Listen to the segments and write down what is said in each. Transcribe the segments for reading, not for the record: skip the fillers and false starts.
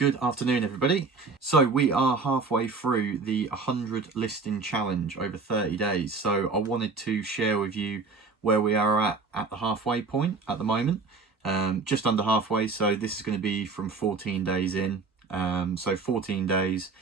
Good afternoon, everybody. So we are halfway through the 100 listing challenge over 30 days. So I wanted to share with you where we are at the halfway point at the moment. Just under halfway. So this is going to be from 14 days in. So 14 days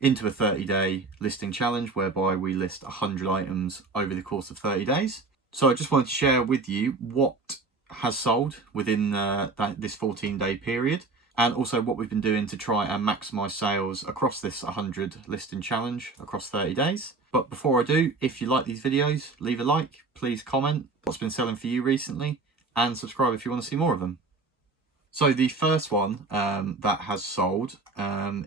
into a 30-day listing challenge whereby we list 100 items over the course of 30 days. So I just wanted to share with you what has sold within this 14-day period, and also what we've been doing to try and maximize sales across this 100 listing challenge across 30 days. But before I do, if you like these videos, leave a like, please comment what's been selling for you recently, and subscribe if you want to see more of them. So the first one that has sold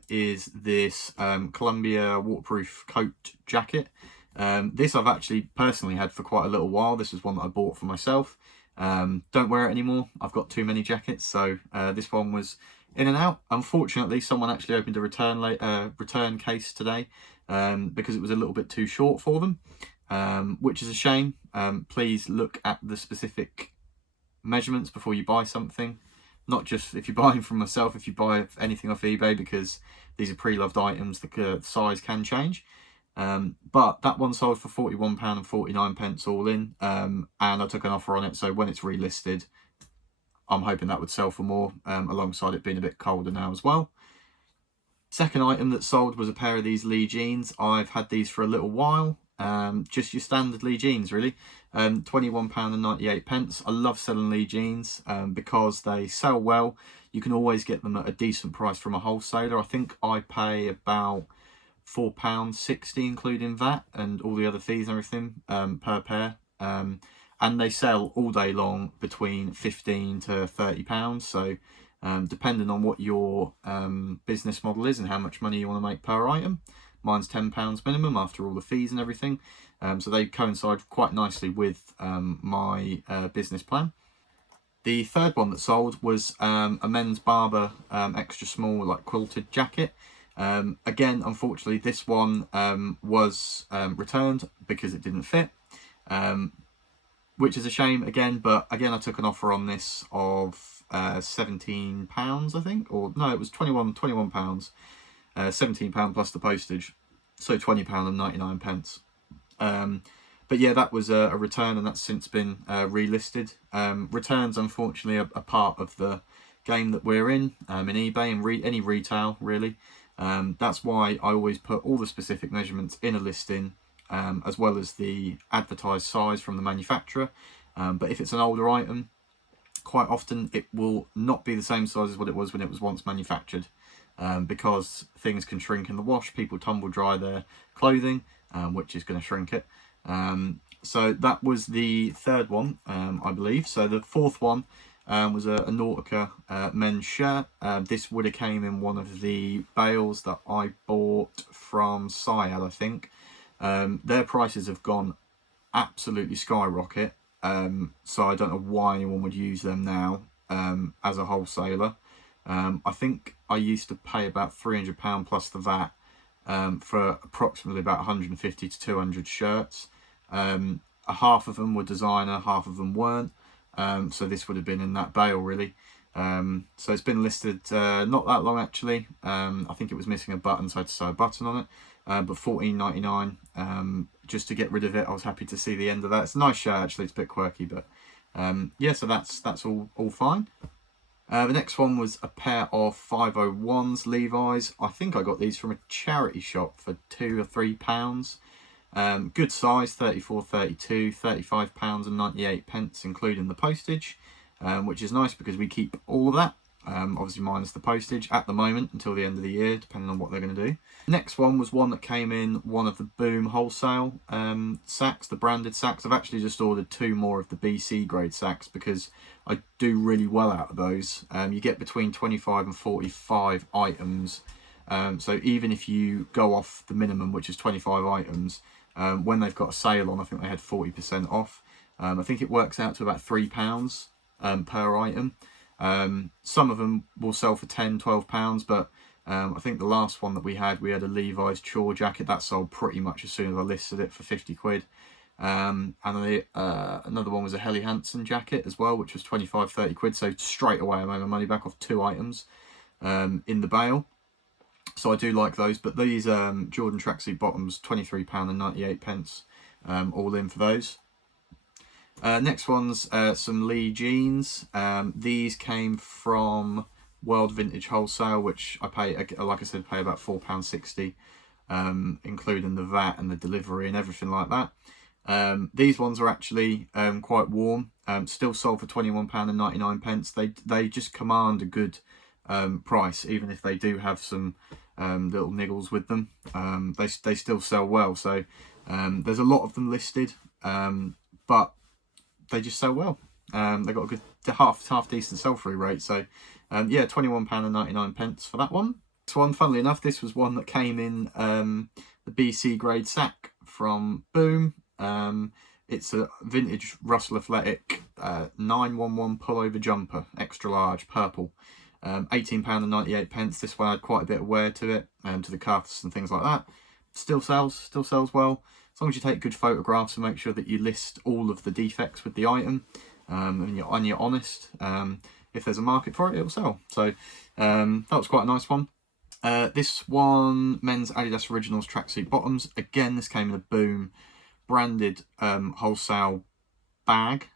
is this Columbia waterproof coat jacket. This I've actually personally had for quite a little while. This was one that I bought for myself. Don't wear it anymore. I've got too many jackets, so this one was in and out. Unfortunately, someone actually opened a return case today because it was a little bit too short for them, which is a shame. Please look at the specific measurements before you buy something. Not just if you're buying from myself, if you buy anything off eBay, because these are pre-loved items, the size can change. But that one sold for £41.49 all in, and I took an offer on it, so when it's relisted, I'm hoping that would sell for more, alongside it being a bit colder now as well. Second item that sold was a pair of these Lee jeans. I've had these for a little while, just your standard Lee jeans really. £21.98. I love selling Lee jeans because they sell well. You can always get them at a decent price from a wholesaler. I think I pay about £4.60 including VAT and all the other fees and everything per pair, and they sell all day long between £15 to £30. So depending on what your business model is and how much money you want to make per item, mine's £10 minimum after all the fees and everything, so they coincide quite nicely with my business plan. The third one that sold was a men's Barber extra small, like quilted jacket. Again, unfortunately, this one was returned because it didn't fit, which is a shame again. But again, I took an offer on this of £17, I think, or no, it was £21, £17 plus the postage, so £20.99. But yeah, that was a return, and that's since been relisted. Returns, unfortunately, are part of the game that we're in eBay and any retail really. That's why I always put all the specific measurements in a listing, as well as the advertised size from the manufacturer. But if it's an older item, quite often it will not be the same size as what it was when it was once manufactured, because things can shrink in the wash. People tumble dry their clothing, which is going to shrink it. So that was the third one, I believe. So the fourth one was a Nautica men's shirt. This would have came in one of the bales that I bought from Syad, I think. Their prices have gone absolutely skyrocket, so I don't know why anyone would use them now as a wholesaler. I think I used to pay about £300 plus the VAT for approximately about 150 to 200 shirts. Half of them were designer, half of them weren't. So this would have been in that bale really. So it's been listed not that long actually. I think it was missing a button, so I had to sew a button on it. But £14.99 just to get rid of it. I was happy to see the end of that. It's a nice shirt actually. It's a bit quirky, but yeah. So that's all fine. The next one was a pair of 501s Levi's. I think I got these from a charity shop for £2 or £3. Good size, 34, 32, £35.98 including the postage, which is nice because we keep all of that, obviously minus the postage at the moment until the end of the year, depending on what they're going to do. Next one was one that came in one of the Boom wholesale sacks, the branded sacks. I've actually just ordered 2 more of the BC grade sacks because I do really well out of those. You get between 25 and 45 items, so even if you go off the minimum, which is 25 items, when they've got a sale on, I think they had 40% off. I think it works out to about £3 per item. Some of them will sell for £10, £12, but I think the last one that we had a Levi's chore jacket that sold pretty much as soon as I listed it for 50 quid. And another one was a Helly Hansen jacket as well, which was 25, 30 quid. So straight away I made my money back off 2 items. in the bale. So I do like those, but these Jordan tracksuit bottoms, £23.98, all in for those. Next one's some Lee jeans. These came from World Vintage Wholesale, which I pay, like I said, pay about £4.60, including the VAT and the delivery and everything like that. These ones are actually quite warm. Still sold for £21.99. They just command a good price, even if they do have some little niggles with them. They still sell well. So there's a lot of them listed, but they just sell well. They got a good half decent sell-through rate. So yeah, £21.99 for that one. This one, funnily enough, this was one that came in the BC grade sack from Boom. It's a vintage Russell Athletic 911 pullover jumper, extra large, purple. £18.98. This one had quite a bit of wear to it, to the cuffs and things like that. Still sells well. As long as you take good photographs and make sure that you list all of the defects with the item, and you're honest. If there's a market for it, it'll sell. So that was quite a nice one. This one, men's Adidas Originals tracksuit bottoms. Again, this came in a Boom branded wholesale bag.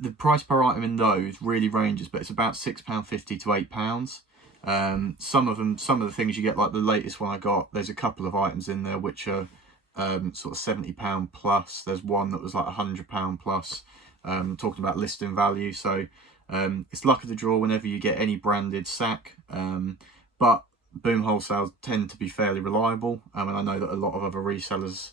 The price per item in those really ranges, but it's about £6.50 to £8. Some of the things you get, like the latest one I got, there's a couple of items in there which are sort of £70 plus. There's one that was like £100 plus, talking about listing value. So it's luck of the draw whenever you get any branded sack, but Boom wholesales tend to be fairly reliable, and I know that a lot of other resellers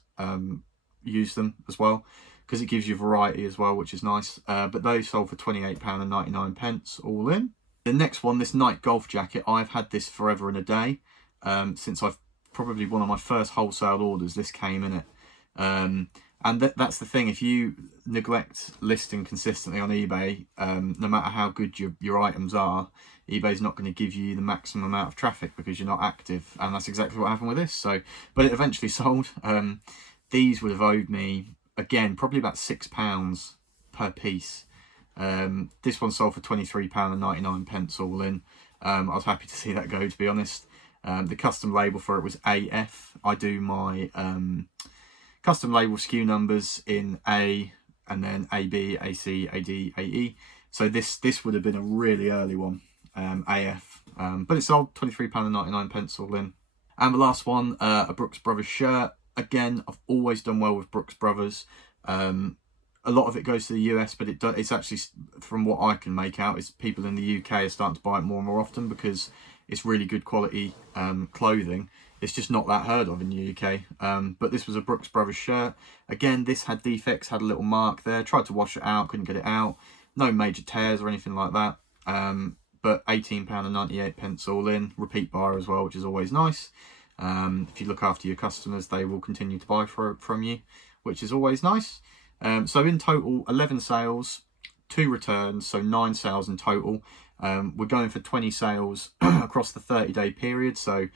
use them as well, because it gives you variety as well, which is nice. But those sold for £28.99 all in. The next one, this Nike golf jacket, I've had this forever and a day. Since I've probably one of my first wholesale orders, this came in it. And that's the thing, if you neglect listing consistently on eBay, no matter how good your items are, eBay's not going to give you the maximum amount of traffic because you're not active. And that's exactly what happened with this. So, but it eventually sold. These would have owed me, again, probably about £6 per piece. This one sold for £23.99 all in. I was happy to see that go, to be honest. The custom label for it was AF. I do my custom label SKU numbers in A, and then AB, AC, AD, AE. So this would have been a really early one, AF. But it sold £23.99 all in. And the last one, a Brooks Brothers shirt. Again, I've always done well with Brooks Brothers. A lot of it goes to the US, but it's actually, from what I can make out, is people in the UK are starting to buy it more and more often because it's really good quality clothing. It's just not that heard of in the UK. But this was a Brooks Brothers shirt. Again, this had defects, had a little mark there. Tried to wash it out, couldn't get it out. No major tears or anything like that. But £18.98 all in. Repeat buyer as well, which is always nice. If you look after your customers, they will continue to buy from you, which is always nice. So in total, 11 sales, 2 returns, so 9 sales in total. We're going for 20 sales across the 30-day period. So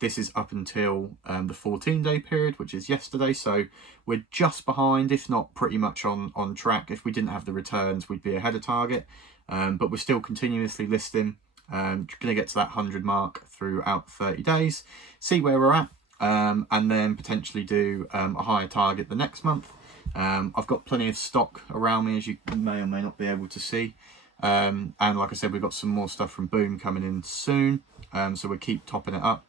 this is up until the 14-day period, which is yesterday. So we're just behind, if not pretty much on track. If we didn't have the returns, we'd be ahead of target. But we're still continuously listing. Going to get to that 100 mark throughout 30 days, see where we're at, and then potentially do a higher target the next month. I've got plenty of stock around me, as you may or may not be able to see. And like I said, we've got some more stuff from Boom coming in soon, so we'll keep topping it up.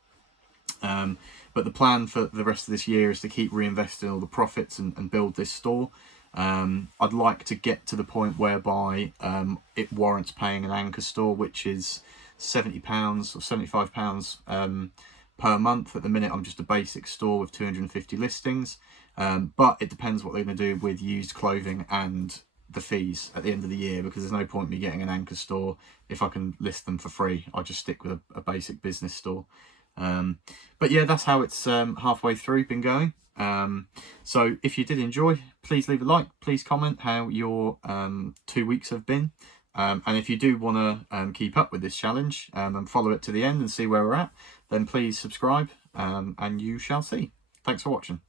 But the plan for the rest of this year is to keep reinvesting all the profits and build this store. I'd like to get to the point whereby it warrants paying an anchor store, which is £70 or £75 per month. At the minute, I'm just a basic store with 250 listings. But it depends what they're going to do with used clothing and the fees at the end of the year, because there's no point me getting an anchor store if I can list them for free. I'll just stick with a basic business store. But yeah, that's how it's halfway through been going. So if you did enjoy, please leave a like, please comment how your 2 weeks have been. And if you do want to keep up with this challenge and follow it to the end and see where we're at, then please subscribe, and you shall see. Thanks for watching.